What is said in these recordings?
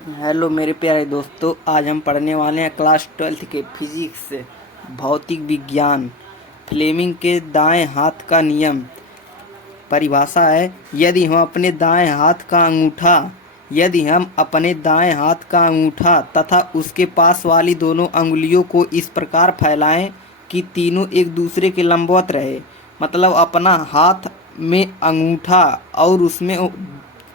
Hello मेरे प्यारे दोस्तों, आज हम पढ़ने वाले हैं क्लास 12th के फिजिक्स भौतिक विज्ञान। फ्लेमिंग के दाएं हाथ का नियम। परिभाषा है, यदि हम अपने दाएं हाथ का अंगूठा तथा उसके पास वाली दोनों अंगुलियों को इस प्रकार फैलाएं कि तीनों एक दूसरे के लंबवत रहे। मतलब अपना हाथ में अंगूठा और उसमें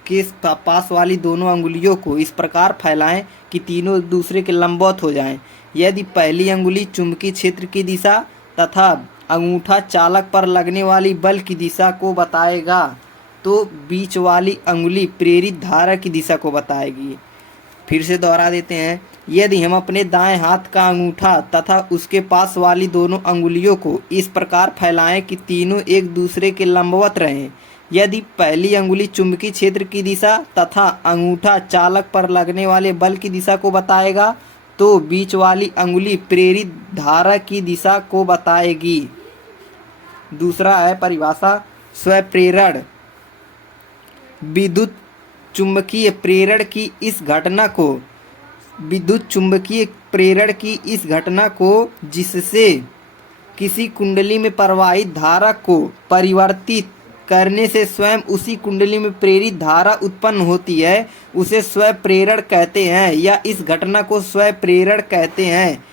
के पास वाली दोनों अंगुलियों को इस प्रकार फैलाएं कि तीनों एक दूसरे के लंबवत हो जाएं। यदि पहली अंगुली चुंबकीय क्षेत्र की दिशा तथा अंगूठा चालक पर लगने वाली बल की दिशा को बताएगा, तो बीच वाली अंगुली प्रेरित धारा की दिशा को बताएगी। फिर से दोहरा देते हैं, यदि हम अपने दाएं हाथ का अंगूठा तथा उसके पास वाली दोनों अंगुलियों को इस प्रकार फैलाएं कि तीनों एक दूसरे के लंबवत रहें। यदि पहली अंगुली चुंबकीय क्षेत्र की दिशा तथा अंगूठा चालक पर लगने वाले बल की दिशा को बताएगा, तो बीच वाली अंगुली प्रेरित धारा की दिशा को बताएगी। दूसरा है परिभाषा, स्वप्रेरण। विद्युत चुंबकीय प्रेरण की इस घटना को जिससे किसी कुंडली में प्रवाहित धारा को परिवर्तित करने से स्वयं उसी कुंडली में प्रेरित धारा उत्पन्न होती है, उसे स्वप्रेरण कहते हैं या इस घटना को स्वप्रेरण कहते हैं।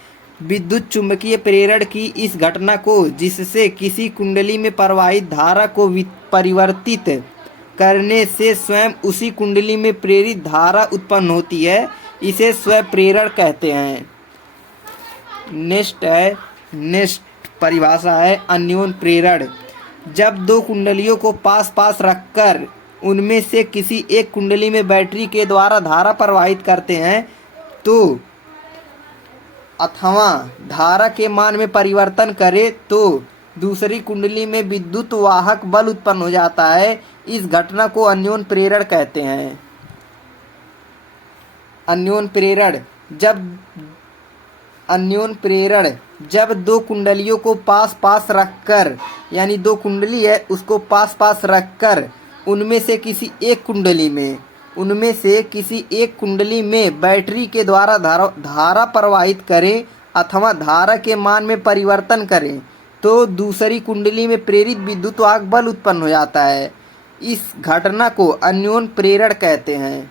विद्युत चुंबकीय प्रेरण की इस घटना को जिससे किसी कुंडली में प्रवाहित धारा को परिवर्तित करने से स्वयं उसी कुंडली में प्रेरित धारा उत्पन्न होती है, इसे स्वप्रेरण कहते हैं। नेक्स्ट परिभाषा है अन्योन्य प्रेरण। जब दो कुंडलियों को पास पास रखकर उनमें से किसी एक कुंडली में बैटरी के द्वारा धारा प्रवाहित करते हैं तो अथवा धारा के मान में परिवर्तन करे तो दूसरी कुंडली में विद्युत वाहक बल उत्पन्न हो जाता है। इस घटना को अन्योन्य प्रेरण कहते हैं। अन्योन्य प्रेरण जब दो कुंडलियों को पास पास रखकर, यानी दो कुंडली है उसको पास पास रखकर उनमें से किसी एक कुंडली में बैटरी के द्वारा धारा प्रवाहित करें अथवा धारा के मान में परिवर्तन करें तो दूसरी कुंडली में प्रेरित विद्युत वाहक बल उत्पन्न हो जाता है। इस घटना को अन्योन्य प्रेरण कहते हैं।